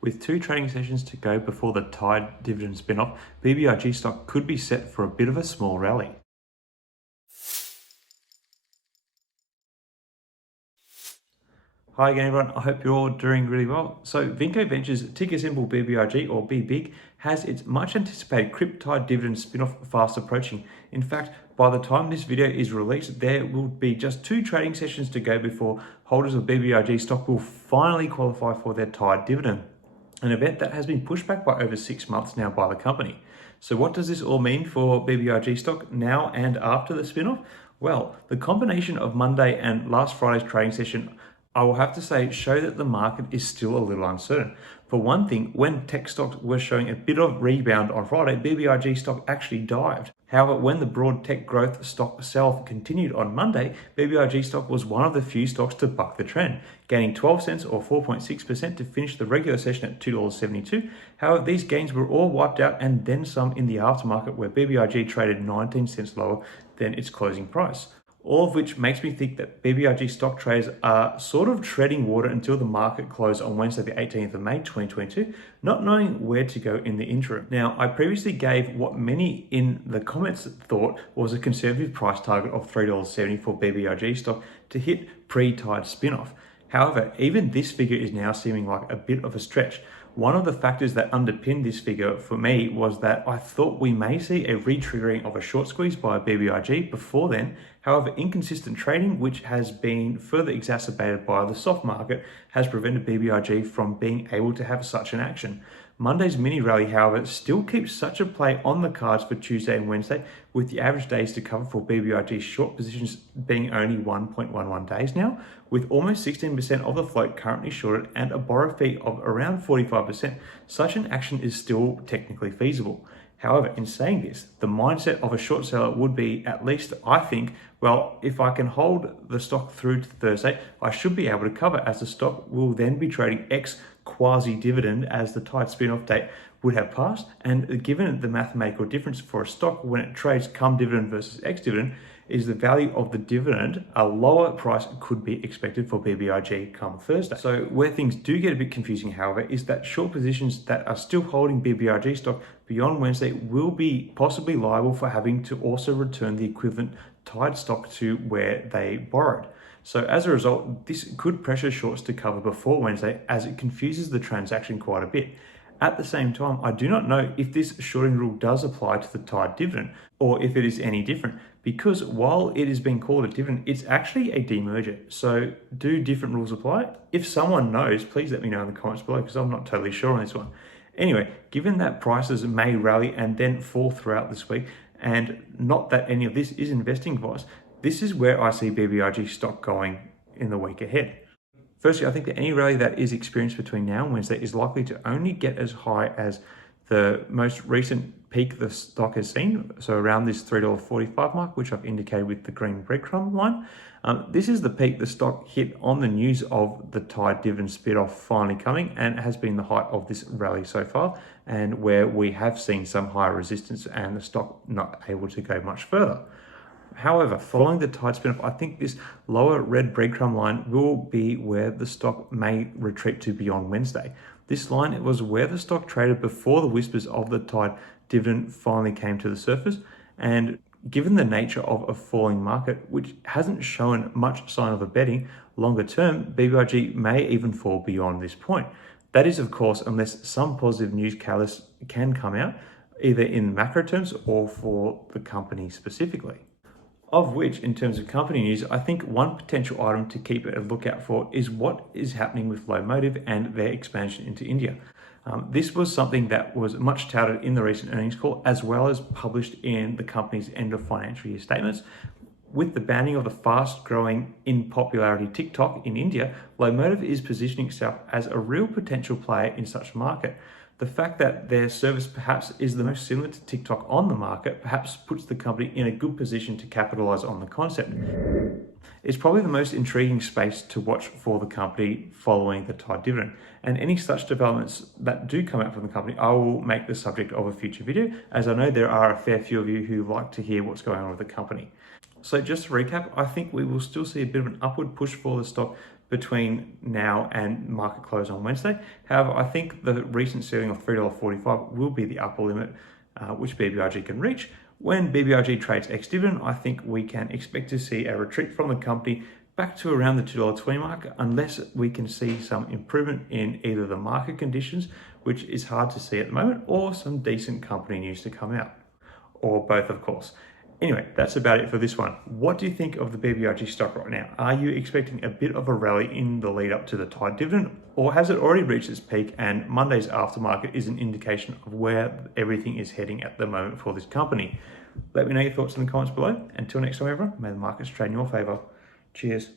With 2 trading sessions to go before the TYDE dividend spinoff, BBIG stock could be set for a bit of a small rally. Hi again everyone, I hope you're all doing really well. So Vinco Ventures, ticker symbol BBIG or BBIG, has its much anticipated CRYPTYDE dividend spinoff fast approaching. In fact, by the time this video is released, there will be just 2 trading sessions to go before holders of BBIG stock will finally qualify for their TYDE dividend, an event that has been pushed back by over 6 months now by the company. So what does this all mean for BBIG stock now and after the spinoff? Well, the combination of Monday and last Friday's trading session, I will have to say, show that the market is still a little uncertain. For one thing, when tech stocks were showing a bit of rebound on Friday, BBIG stock actually dived. However, when the broad tech growth stock sell-off continued on Monday, BBIG stock was one of the few stocks to buck the trend, gaining 12 cents or 4.6% to finish the regular session at $2.72. However, these gains were all wiped out and then some in the aftermarket, where BBIG traded 19 cents lower than its closing price. All of which makes me think that BBIG stock traders are sort of treading water until the market closed on Wednesday, the 18th of May, 2022, not knowing where to go in the interim. Now, I previously gave what many in the comments thought was a conservative price target of $3.70 for BBIG stock to hit pre-TYDE spinoff. However, even this figure is now seeming like a bit of a stretch. One of the factors that underpinned this figure for me was that I thought we may see a re-triggering of a short squeeze by BBIG before then. However, inconsistent trading, which has been further exacerbated by the soft market, has prevented BBIG from being able to have such an action. Monday's mini rally, however, still keeps such a play on the cards for Tuesday and Wednesday, with the average days to cover for BBIG short positions being only 1.11 days now, with almost 16% of the float currently shorted and a borrow fee of around 45%. Such an action is still technically feasible. However, in saying this, the mindset of a short seller would be, at least I think, well, if I can hold the stock through to Thursday, I should be able to cover, as the stock will then be trading ex quasi-dividend as the TYDE spin-off date would have passed. And given the mathematical difference for a stock when it trades come dividend versus ex-dividend is the value of the dividend, a lower price could be expected for BBIG come Thursday. So where things do get a bit confusing, however, is that short positions that are still holding BBIG stock beyond Wednesday will be possibly liable for having to also return the equivalent TYDE stock to where they borrowed. So as a result, this could pressure shorts to cover before Wednesday, as it confuses the transaction quite a bit. At the same time, I do not know if this shorting rule does apply to the TYDE dividend or if it is any different, because while it is being called a dividend, it's actually a demerger. So do different rules apply? If someone knows, please let me know in the comments below, because I'm not totally sure on this one. Anyway, given that prices may rally and then fall throughout this week, and not that any of this is investing advice, this is where I see BBIG stock going in the week ahead. Firstly, I think that any rally that is experienced between now and Wednesday is likely to only get as high as the most recent peak the stock has seen, so around this $3.45 mark, which I've indicated with the green breadcrumb line. This is the peak the stock hit on the news of the TYDE dividend spinoff finally coming, and has been the height of this rally so far, and where we have seen some higher resistance and the stock not able to go much further. However, following the TYDE spinoff, I think this lower red breadcrumb line will be where the stock may retreat to beyond Wednesday. This line, it was where the stock traded before the whispers of the TYDE dividend finally came to the surface, and given the nature of a falling market, which hasn't shown much sign of abating, longer term, BBIG may even fall beyond this point. That is, of course, unless some positive news catalyst can come out, either in macro terms or for the company specifically. Of which, in terms of company news, I think one potential item to keep a lookout for is what is happening with Lomotive and their expansion into India. This was something that was much touted in the recent earnings call, as well as published in the company's end of financial year statements. With the banning of the fast-growing in popularity TikTok in India, Lomotive is positioning itself as a real potential player in such a market. The fact that their service perhaps is the most similar to TikTok on the market perhaps puts the company in a good position to capitalize on the concept. It's probably the most intriguing space to watch for the company following the TYDE dividend. And any such developments that do come out from the company, I will make the subject of a future video, as I know there are a fair few of you who like to hear what's going on with the company. So just to recap, I think we will still see a bit of an upward push for the stock between now and market close on Wednesday. However, I think the recent ceiling of $3.45 will be the upper limit which BBIG can reach. When BBIG trades ex-dividend, I think we can expect to see a retreat from the company back to around the $2.20 mark, unless we can see some improvement in either the market conditions, which is hard to see at the moment, or some decent company news to come out, or both, of course. Anyway, that's about it for this one. What do you think of the BBIG stock right now? Are you expecting a bit of a rally in the lead up to the TYDE dividend, or has it already reached its peak and Monday's aftermarket is an indication of where everything is heading at the moment for this company? Let me know your thoughts in the comments below. Until next time, everyone, may the markets trade in your favor. Cheers.